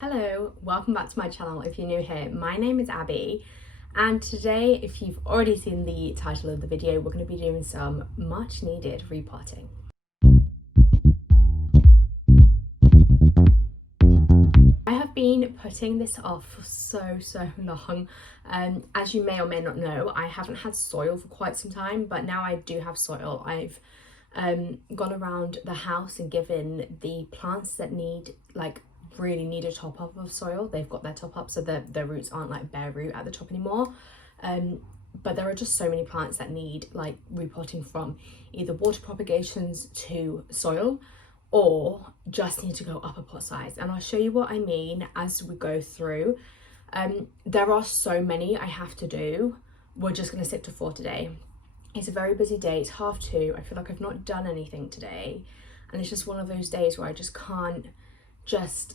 Hello, welcome back to my channel if you're new here. My name is Abby, and today, if you've already seen the title of the video, we're going to be doing some much needed repotting. I have been putting this off for so long. As you may or may not know, I haven't had soil for quite some time, but now I do have soil. I've gone around the house and given the plants that really need a top up of soil. They've got their top up, so their roots aren't like bare root at the top anymore. But there are just so many plants that need like repotting, from either water propagations to soil, or just need to go up a pot size. And I'll show you what I mean as we go through. There are so many I have to do. We're just going to stick to 4 today. It's a very busy day. It's 2:30. I feel like I've not done anything today, and it's just one of those days where I just can't just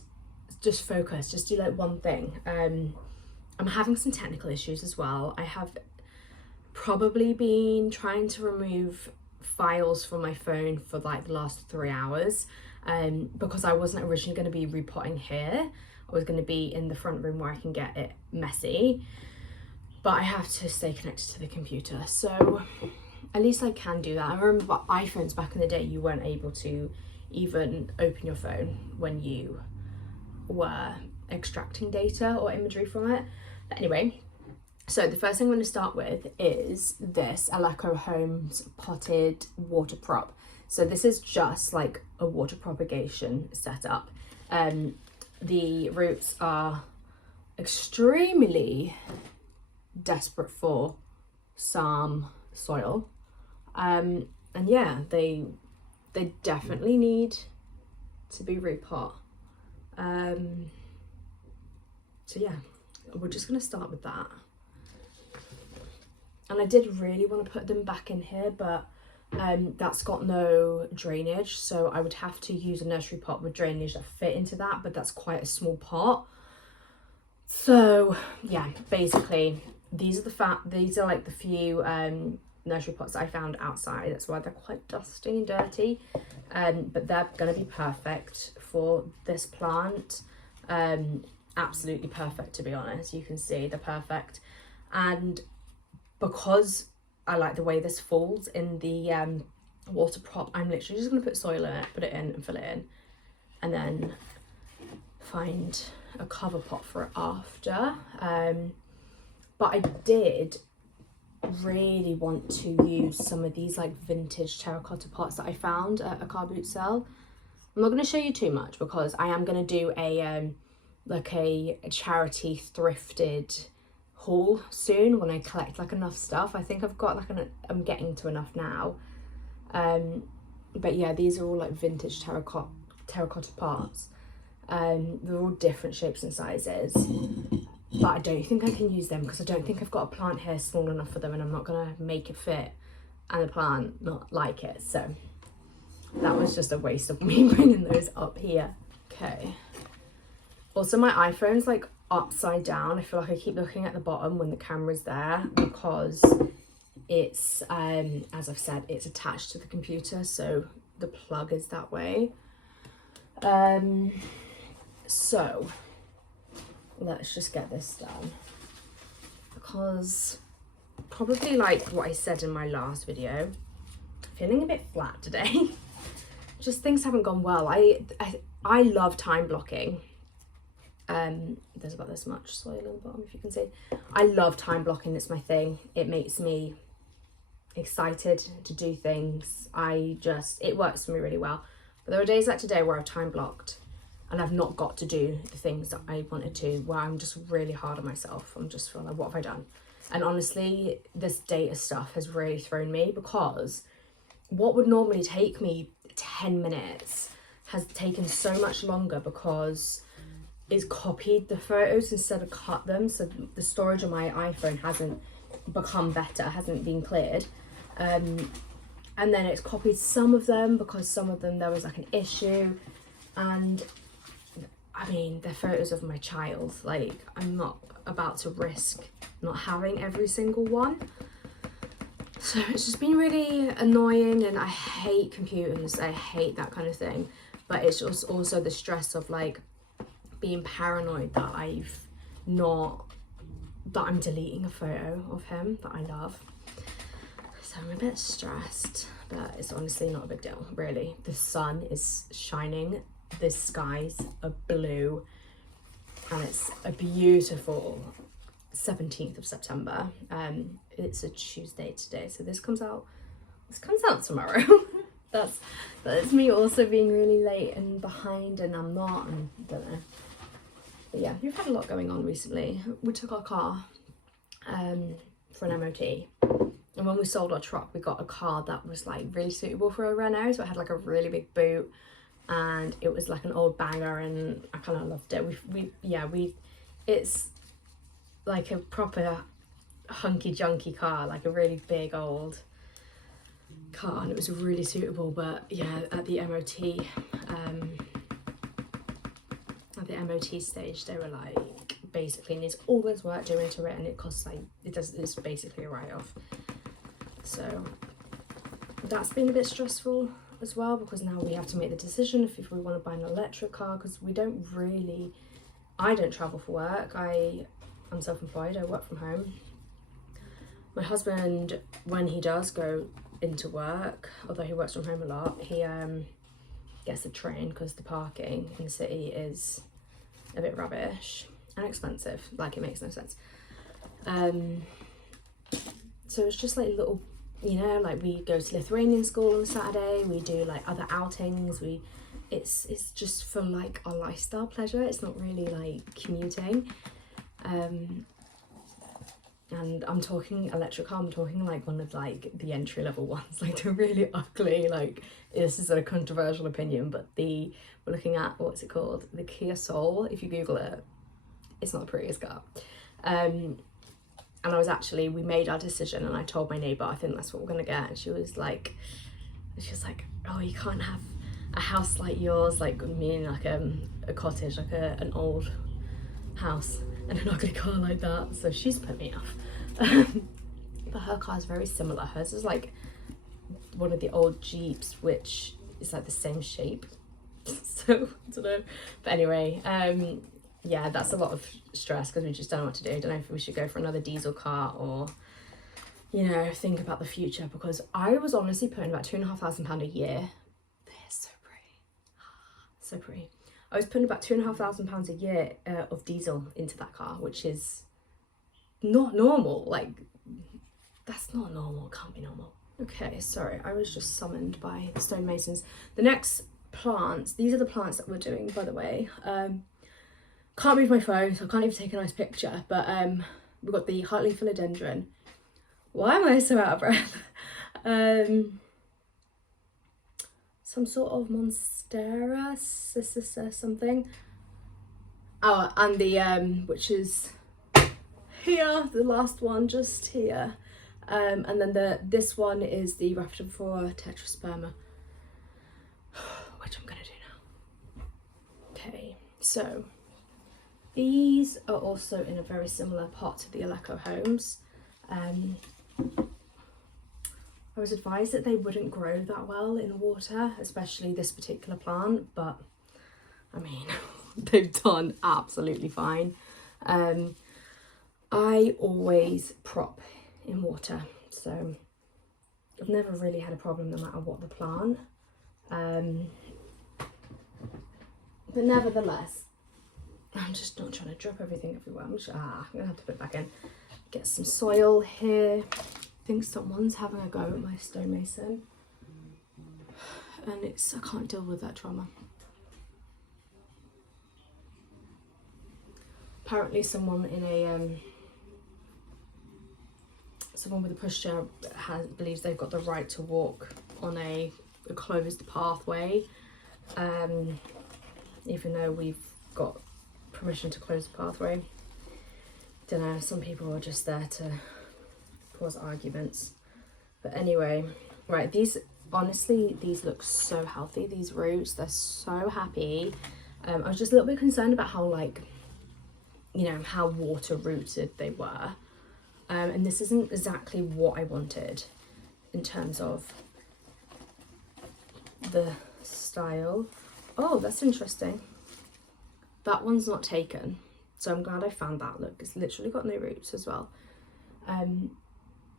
focus, just do like one thing. I'm having some technical issues as well. I have probably been trying to remove files from my phone for like the last 3 hours, because I wasn't originally going to be repotting here. I was going to be in the front room where I can get it messy, but I have to stay connected to the computer, so at least I can do that. I remember iPhones back in the day, you weren't able to even open your phone when you were extracting data or imagery from it. But anyway, so the first thing I'm going to start with is this Aleco Homes potted water prop. So this is just like a water propagation setup. The roots are extremely desperate for some soil, and yeah, they definitely need to be repot. So yeah, we're just gonna start with that. And I did really want to put them back in here, but that's got no drainage, so I would have to use a nursery pot with drainage that fit into that, but that's quite a small pot. So yeah, basically these are like the few nursery pots that I found outside. That's why they're quite dusty and dirty, but they're gonna be perfect for this plant. Absolutely perfect, to be honest. You can see they're perfect, and because I like the way this falls in the water prop, I'm literally just gonna put soil in it, put it in and fill it in, and then find a cover pot for it after. But I did really want to use some of these like vintage terracotta pots that I found at a car boot sale. I'm not going to show you too much because I am going to do a charity thrifted haul soon when I collect like enough stuff. I think I've got like I'm getting to enough now. But yeah, these are all like vintage terracotta pots. They're all different shapes and sizes, but I don't think I can use them because I don't think I've got a plant here small enough for them, and I'm not gonna make it fit and the plant not like it. So that was just a waste of me bringing those up here. Okay. Also, my iPhone's like upside down. I feel like I keep looking at the bottom when the camera's there because it's as I've said, it's attached to the computer, so the plug is that way. So let's just get this done, because probably like what I said in my last video, feeling a bit flat today. Just things haven't gone well. I love time blocking. There's about this much soil in the bottom, if you can see. I love time blocking. It's my thing. It makes me excited to do things. It works for me really well. But there are days like today where I've time blocked and I've not got to do the things that I wanted to, where I'm just really hard on myself. I'm just feeling like, what have I done? And honestly, this data stuff has really thrown me, because what would normally take me 10 minutes has taken so much longer because it's copied the photos instead of cut them. So the storage on my iPhone hasn't become better, hasn't been cleared. And then it's copied some of them because some of them there was like an issue, and I mean, they're photos of my child. Like, I'm not about to risk not having every single one. So it's just been really annoying, and I hate computers. I hate that kind of thing. But it's just also the stress of like being paranoid that I'm deleting a photo of him that I love. So I'm a bit stressed, but it's honestly not a big deal, really. The sun is shining, the skies are blue, and it's a beautiful 17th of September. It's a Tuesday today, so this comes out tomorrow. that's me also being really late and behind, and I'm not, and I don't know. But yeah, we've had a lot going on recently. We took our car for an MOT, and when we sold our truck, we got a car that was like really suitable for a Renault. So it had like a really big boot, and it was like an old banger, and I kind of loved it. It's like a proper hunky junky car, like a really big old car, and it was really suitable. But yeah, at the MOT stage, they were like, basically needs all this work doing to it, and it costs like, it's basically a write-off. So that's been a bit stressful as well, because now we have to make the decision if we want to buy an electric car, because I don't travel for work. I'm self-employed, I work from home. My husband, when he does go into work, although he works from home a lot, he gets the train because the parking in the city is a bit rubbish and expensive, like it makes no sense. So it's just like little, like we go to Lithuanian school on a Saturday, we do like other outings, it's just for like our lifestyle pleasure. It's not really like commuting. And I'm talking electric car, I'm talking like one of like the entry level ones, like they're really ugly. Like, this is a controversial opinion, but we're looking at, what's it called, the Kia Soul. If you Google it, it's not the prettiest car. And we made our decision, and I told my neighbour, I think that's what we're gonna get, and she was like, oh, you can't have a house like yours, like meaning like a cottage, like an old house, and an ugly car like that. So she's put me off. But her car is very similar. Hers is like one of the old Jeeps, which is like the same shape. So I don't know. But anyway, yeah, that's a lot of stress because we just don't know what to do. I don't know if we should go for another diesel car or, think about the future, because I was honestly putting about £2,500 a year. They're so pretty. So pretty. I was putting about £2,500 a year of diesel into that car, which is not normal. Like, that's not normal. It can't be normal. Okay, sorry, I was just summoned by the stonemasons. The next plants, these are the plants that we're doing, by the way. Can't move my phone, so I can't even take a nice picture, but we've got the heartleaf philodendron. Why am I so out of breath? Some sort of Monstera, something. Oh, and the which is here, the last one just here. And then this one is the Rhaphidophora tetrasperma, which I'm gonna do now. Okay, so these are also in a very similar pot to the Aleco Homes. I was advised that they wouldn't grow that well in water, especially this particular plant, but I mean, they've done absolutely fine. I always prop in water, so I've never really had a problem no matter what the plant. But nevertheless, I'm just not trying to drop everything everywhere. I'm gonna have to put it back in. Get some soil here. I think someone's having a go at my stonemason, and I can't deal with that trauma. Apparently someone with a pushchair believes they've got the right to walk on a closed pathway, even though we've got permission to close the pathway. Don't know, some people are just there to cause arguments. But anyway, right, these look so healthy, these roots, they're so happy. I was just a little bit concerned about how, like, how water rooted they were. And this isn't exactly what I wanted in terms of the style. Oh, that's interesting. that one's not taken, so I'm glad I found that. Look, it's literally got no roots as well.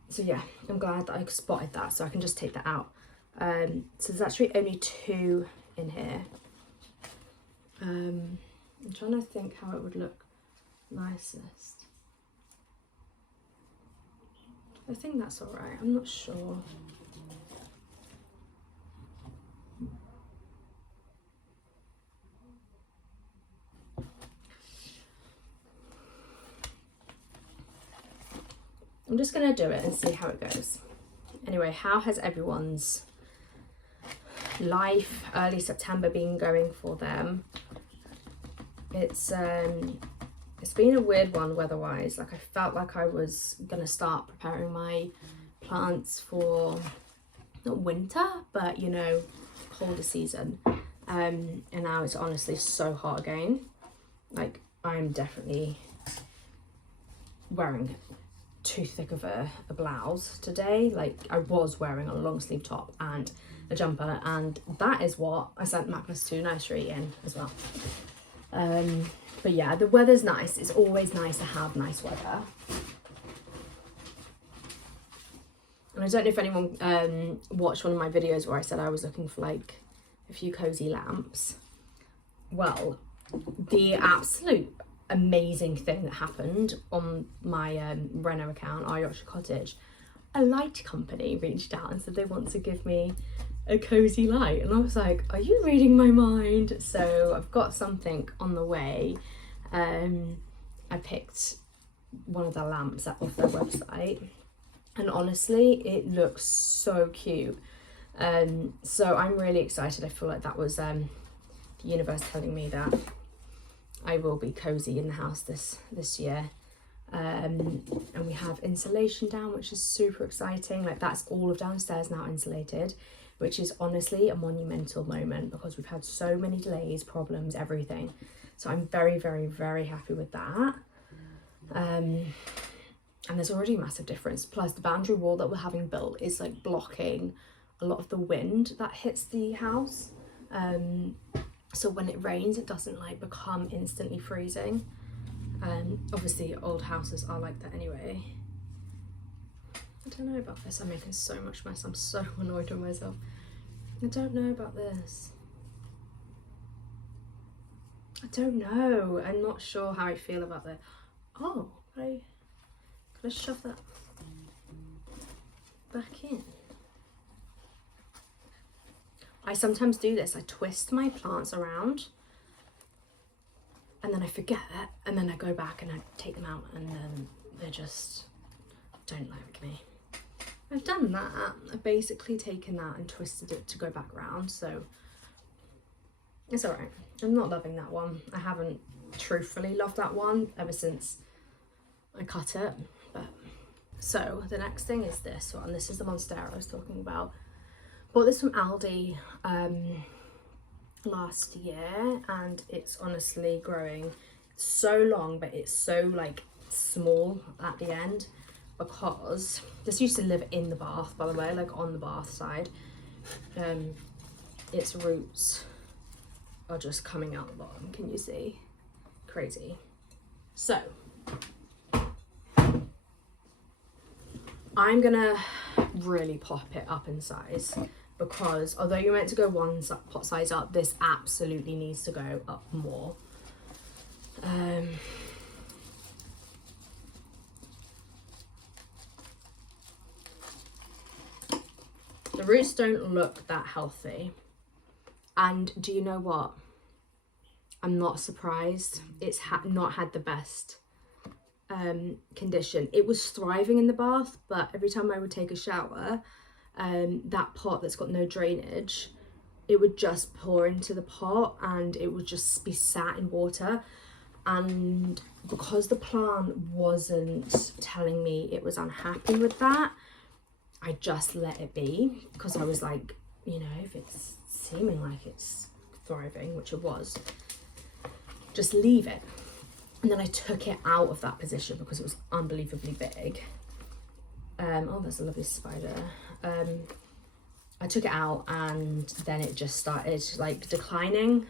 So yeah, I'm glad that I spotted that, so I can just take that out. So there's actually only 2 in here. I'm trying to think how it would look nicest. I think that's all right, I'm not sure. I'm just gonna do it and see how it goes. Anyway, how has everyone's life, early September, been going for them? It's been a weird one weather-wise. Like, I felt like I was gonna start preparing my plants for not winter, but you know, colder season. And now it's honestly so hot again. Like, I'm definitely wearing too thick of a blouse today. Like, I was wearing a long sleeve top and a jumper, and that is what I sent Magnus to nursery in as well. But yeah, the weather's nice. It's always nice to have nice weather. And I don't know if anyone watched one of my videos where I said I was looking for like a few cozy lamps. Well, the absolute amazing thing that happened on my Reno account, Our Yorkshire Cottage, a light company reached out and said they want to give me a cozy light, and I was like, are you reading my mind? So I've got something on the way. I picked one of their lamps off their website, and honestly it looks so cute. So I'm really excited. I feel like that was the universe telling me that I will be cozy in the house this year. And we have insulation down, which is super exciting. Like, that's all of downstairs now insulated, which is honestly a monumental moment because we've had so many delays, problems, everything. So I'm very, very, very happy with that. And there's already a massive difference. Plus, the boundary wall that we're having built is like blocking a lot of the wind that hits the house. So when it rains, it doesn't like become instantly freezing. Obviously old houses are like that anyway. I don't know about this. I'm making so much mess. I'm so annoyed with myself. I don't know about this. I don't know. I'm not sure how I feel about this. Oh, could I shove that back in? I sometimes do this. I twist my plants around and then I forget, and then I go back and I take them out, and then they just don't like me. I've done that. I've basically taken that and twisted it to go back round, so it's all right. I'm not loving that one. I haven't truthfully loved that one ever since I cut it. But so the next thing is this one. This is the Monstera I was talking about. Bought this from Aldi last year, and it's honestly growing so long, but it's so like small at the end, because this used to live in the bath, by the way, like on the bath side. Its roots are just coming out the bottom. Can you see? Crazy. So I'm gonna really pop it up in size, because although you're meant to go one pot size up, this absolutely needs to go up more. The roots don't look that healthy, and do you know what? I'm not surprised. It's not had the best condition. It was thriving in the bath, but every time I would take a shower, that pot that's got no drainage, it would just pour into the pot and it would just be sat in water. And because the plant wasn't telling me it was unhappy with that, I just let it be, because I was like, you know, if it's seeming like it's thriving, which it was, just leave it. And then I took it out of that position because it was unbelievably big. Oh, there's a lovely spider. I took it out and then it just started like declining.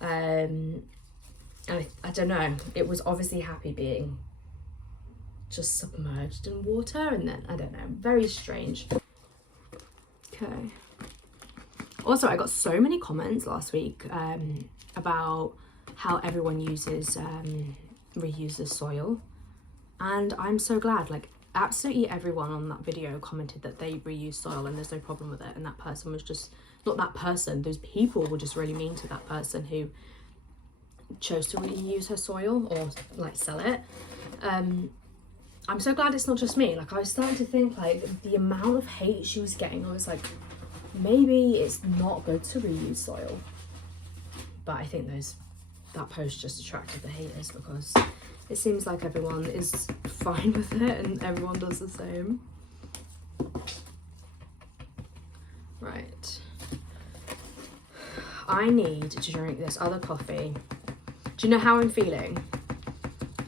And And I don't know, it was obviously happy being just submerged in water, and then I don't know, very strange. Okay. Also, I got so many comments last week about how everyone reuses soil, and I'm so glad. Like, absolutely everyone on that video commented that they reuse soil and there's no problem with it, and that person was just not that person, those people were just really mean to that person who chose to reuse her soil or like sell it. I'm so glad it's not just me. Like, I was starting to think, like, the amount of hate she was getting, I was like, maybe it's not good to reuse soil. But I think that post just attracted the haters, because it seems like everyone is fine with it and everyone does the same. Right. I need to drink this other coffee. Do you know how I'm feeling?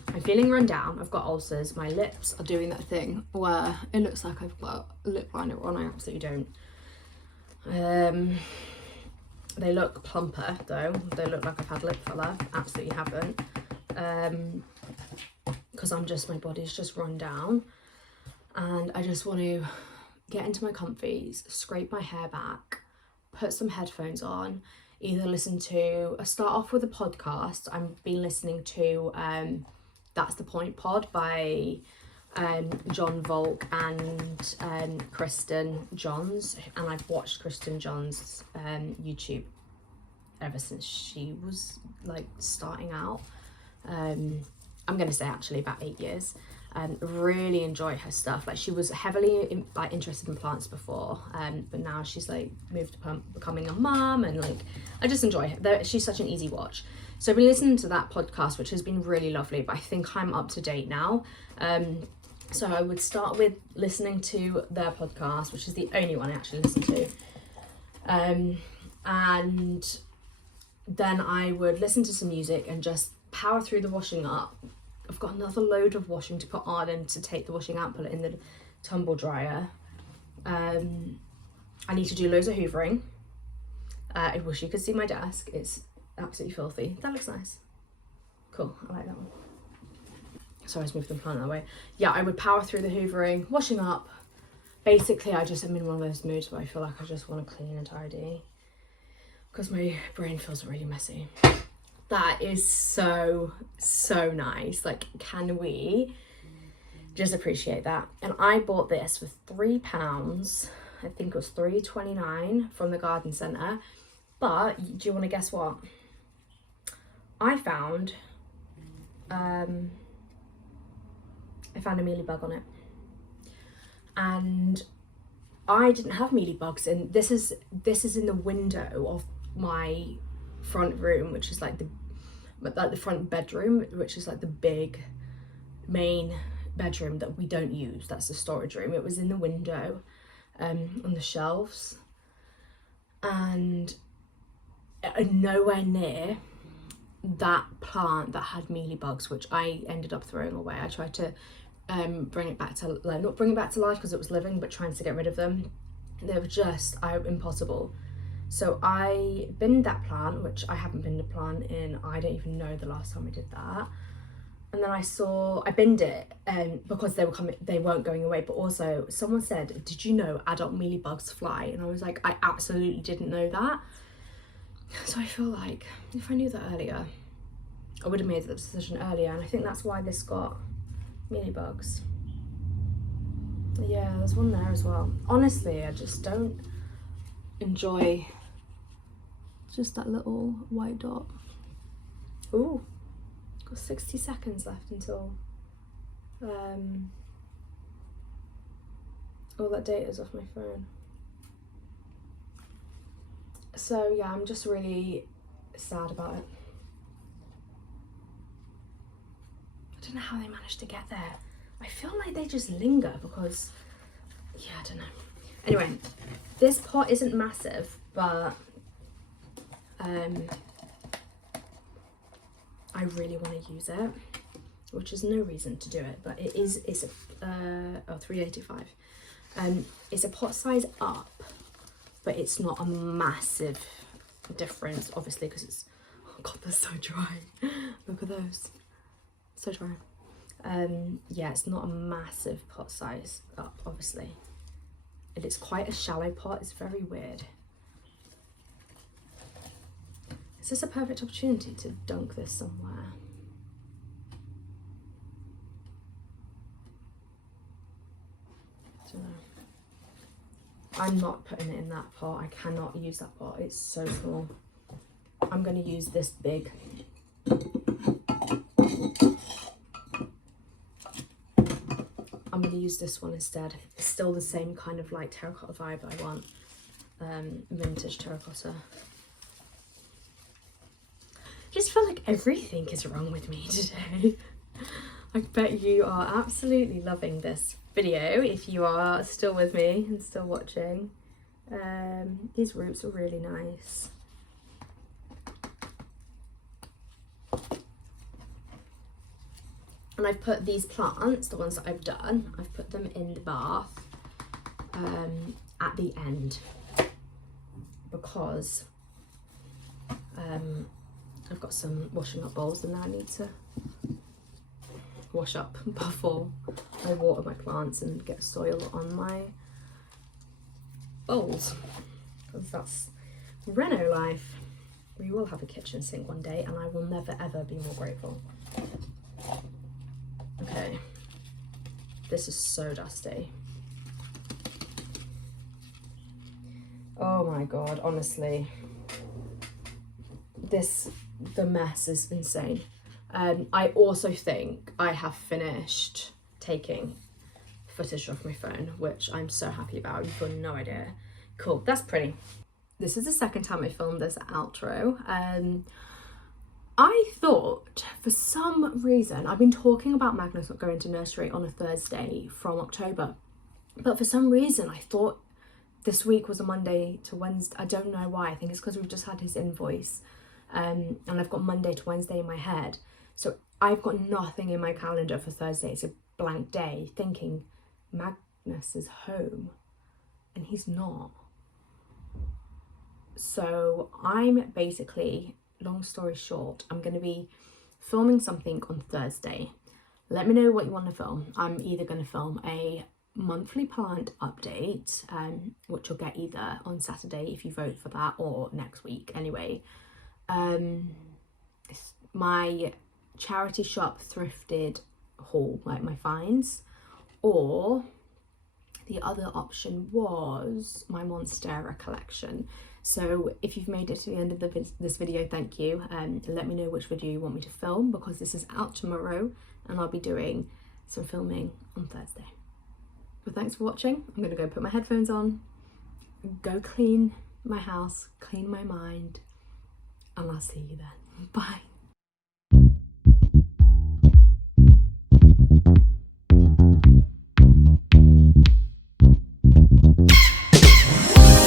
I'm feeling run down. I've got ulcers. My lips are doing that thing where it looks like I've got a lip liner on. I absolutely don't. They look plumper though. They look like I've had lip filler. Absolutely haven't. Because my body's just run down, and I just want to get into my comfies, scrape my hair back, put some headphones on, either start off with a podcast. I've been listening to That's the Point pod by John Volk and Kristen Johns, and I've watched Kristen Johns' YouTube ever since she was like starting out. I'm gonna say actually about 8 years. Really enjoy her stuff. Like, she was heavily interested in plants before, but now she's like moved to becoming a mum, and like I just enjoy her. She's such an easy watch. So I've been listening to that podcast, which has been really lovely, but I think I'm up to date now. So I would start with listening to their podcast, which is the only one I actually listen to. And then I would listen to some music and just power through the washing up. I've got another load of washing to put on and to take the washing out, put it in the tumble dryer. I need to do loads of hoovering. I wish you could see my desk. It's absolutely filthy. That looks nice. Cool, I like that one. Sorry, I just moved the plant that way. Yeah, I would power through the hoovering, washing up. Basically, I just am in one of those moods where I feel like I just want to clean and tidy, because my brain feels really messy. That is so nice. Like, can we just appreciate that? And I bought this for £3. I think it was £3.29 from the garden centre. But do you want to guess what? I found a mealybug on it, and I didn't have mealybugs, and this is in the window of my front room, which is like the front bedroom, which is like the big main bedroom that we don't use. That's the storage room. It was in the window on the shelves, and nowhere near that plant that had mealybugs, which I ended up throwing away. I tried to bring it back to, like, not bring it back to life because it was living, but trying to get rid of them. They were just impossible. So I binned that plant, which I haven't binned a plant in, I don't even know the last time I did that. And then I binned it because they weren't going away. But also someone said, did you know adult mealybugs fly? And I was like, I absolutely didn't know that. So I feel like if I knew that earlier, I would have made the decision earlier. And I think that's why this got mealybugs. Yeah, there's one there as well. Honestly, I just don't enjoy just that little white dot. Ooh, got 60 seconds left until all that data's off my phone. So yeah, I'm just really sad about it. I don't know how they managed to get there. I feel like they just linger because, yeah, I don't know. Anyway, this pot isn't massive, but I really want to use it, which is no reason to do it, but it's £3.85. It's a pot size up, but it's not a massive difference, obviously, because it's god, they're so dry. Look at those, so dry. Yeah, it's not a massive pot size up, obviously, and it's quite a shallow pot. It's very weird. Is this a perfect opportunity to dunk this somewhere? I don't know. I'm not putting it in that pot. I cannot use that pot. It's so small. I'm going to use this big. I'm going to use this one instead. It's still the same kind of like terracotta vibe I want. Vintage terracotta. I just feel like everything is wrong with me today. I bet you are absolutely loving this video if you are still with me and still watching. These roots are really nice. And I've put these plants, the ones that I've done, I've put them in the bath at the end because I've got some washing up bowls and I need to wash up before I water my plants and get soil on my bowls, because that's Reno life. We will have a kitchen sink one day and I will never ever be more grateful. Okay, this is so dusty. Oh my god, honestly, the mess is insane. I also think I have finished taking footage off my phone, which I'm so happy about. You've got no idea. Cool, that's pretty. This is the second time I filmed this outro. I thought for some reason, I've been talking about Magnus not going to nursery on a Thursday from October, but for some reason I thought this week was a Monday to Wednesday. I don't know why. I think it's because we've just had his invoice, and I've got Monday to Wednesday in my head. So I've got nothing in my calendar for Thursday. It's a blank day, thinking Magnus is home and he's not. So I'm basically, long story short, I'm going to be filming something on Thursday. Let me know what you want to film. I'm either going to film a monthly plant update, which you'll get either on Saturday if you vote for that, or next week anyway. My charity shop thrifted haul, like my finds, or the other option was my Monstera collection. So if you've made it to the end of this video, thank you. Let me know which video you want me to film, because this is out tomorrow and I'll be doing some filming on Thursday. But thanks for watching. I'm gonna go put my headphones on, go clean my house, clean my mind, and I'll see you then. Bye.